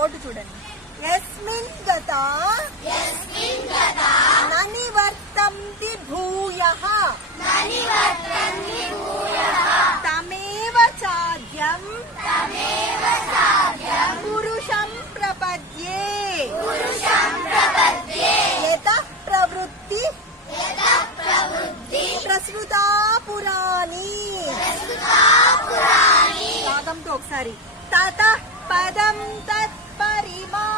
Board చూడండి. యస్మిన్ గతా ననివర్తంతి భూయః తమేవ చాద్యం పురుషం ప్రపద్యే యతః ప్రవృత్తి ప్రసృతా పురాణి. రాగంతో ఒకసారి. తతః పదం తత్పరిమార్గితవ్యం.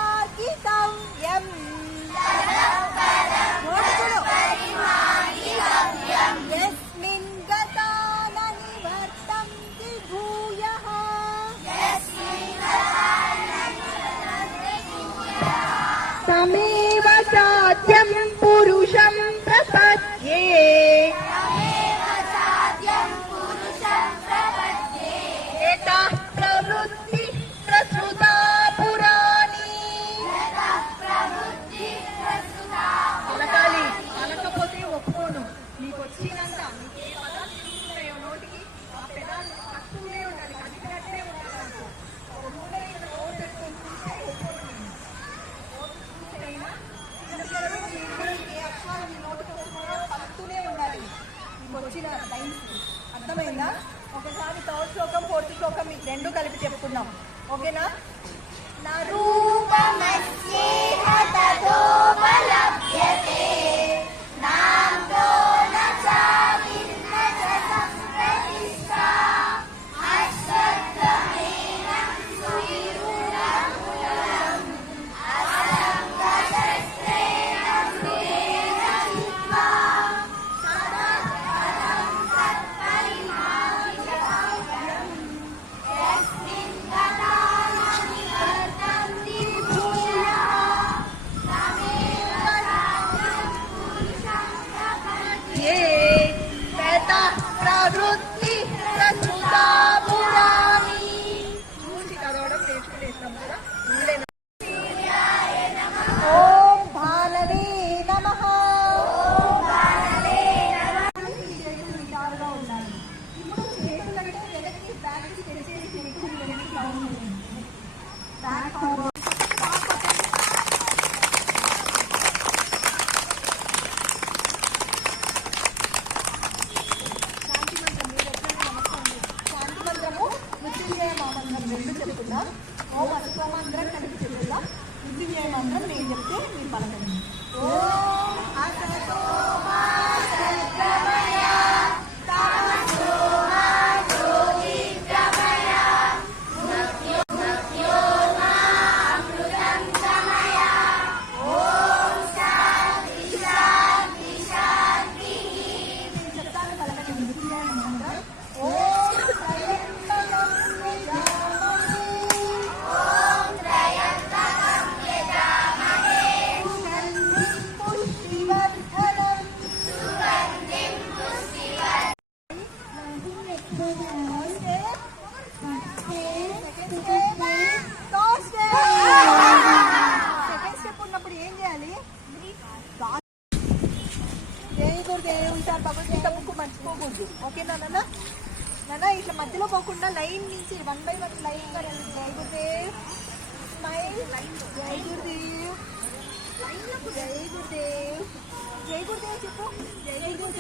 యస్మిన్ గతా ననివర్తంతి భూయః తమేవ చాద్యం పురుషం ప్రపద్యే యతః ప్రవృత్తి ప్రసృతా పురాణి. అలకాలి, అలకపోతే ఒప్పుకోను. నీకు వచ్చినంత నీకు ఏ పదాలు తీసుకున్నాయో నోటికి ఆ పెదాలు కట్టుకునే ఉండాలి, కట్టినట్టే ఉండాలి. నాకు ఒక మూల ఇక్కడ నోటు పెట్టుకొని చూస్తే ఒప్పుకోను. ఏ అక్షరాలు నీ నోటికి వస్తున్నాయో కలుపుతూనే ఉండాలి నీకు వచ్చిన లైన్స్. అర్థమైందా? ఒకసారి థర్డ్ శ్లోకం ఫోర్త్ శ్లోకం మీకు రెండు కలిపి చెప్పుకుందాం. ఓకేనా? నరూపమస్యేహ తతోపలభ్యతే నాంతో న చావిర్న చ సంప్రతిష్ఠా అశ్వత్థమేన సువిరుణములం అసంగశస్త్రేణ మృగేణ చిత్వా తదపదం తత్పరిమార్గితవ్యం. యస్మిన్ గతా ననివర్తంతి భూయః తమేవ చాద్యం పురుషం ప్రపద్యే యతః ప్రవృత్తి ప్రసృతా పురాణి. చూసి చదవడం నేర్చుకునేసినాం కదా. ఓం భానవే నమః. విచారుగా ఉండాలి. ఇప్పుడు చేతులంటే వెనక్కి బ్యాక్ తెరిచేసి వెనక్కి బ్యాక్ ఫార్వర్డ్. శాంతి మంత్రం మీరు ఎట్లనే నమస్కారం. శాంతి మంత్రము మృత్యుంజయ మంత్రం రెండు చెప్తున్నా. ఓం అసోమంత్రం కలిపి చెప్తున్నా. మృత్యుంజయ మంత్రం నేను చెప్తే మీరు పలకండి. ఓం అసతో మా సద్గమయ తమసో మా జ్యోతిర్గమయ మృత్యో మా అమృతం గమయ. ఓం శాంతి శాంతి శాంతి. నేను చెప్తాను పలకండి మృత్యుంజయ మంత్రం. ఓం త్రయంబకం యజామహే సుగంధిం పుష్టివర్ధనం. సెకండ్ స్టెప్ ఉన్నప్పుడు ఏం చేయాలి? జై గురుదేవ్. ఈసారి భగవద్గీత బుక్ మర్చిపోకూడదు. ఓకేనా నాన్న? నాన్న ఇట్లా మధ్యలో పోకుండా లైన్ నుంచి 1 by 1 లైన్ వరండి. జై గురుదేవ్. స్మైల్. జై గురుదేవ్. జై గురుదేవ్. జై గురుదేవ్ చెప్పు. జై గురుదేవ్.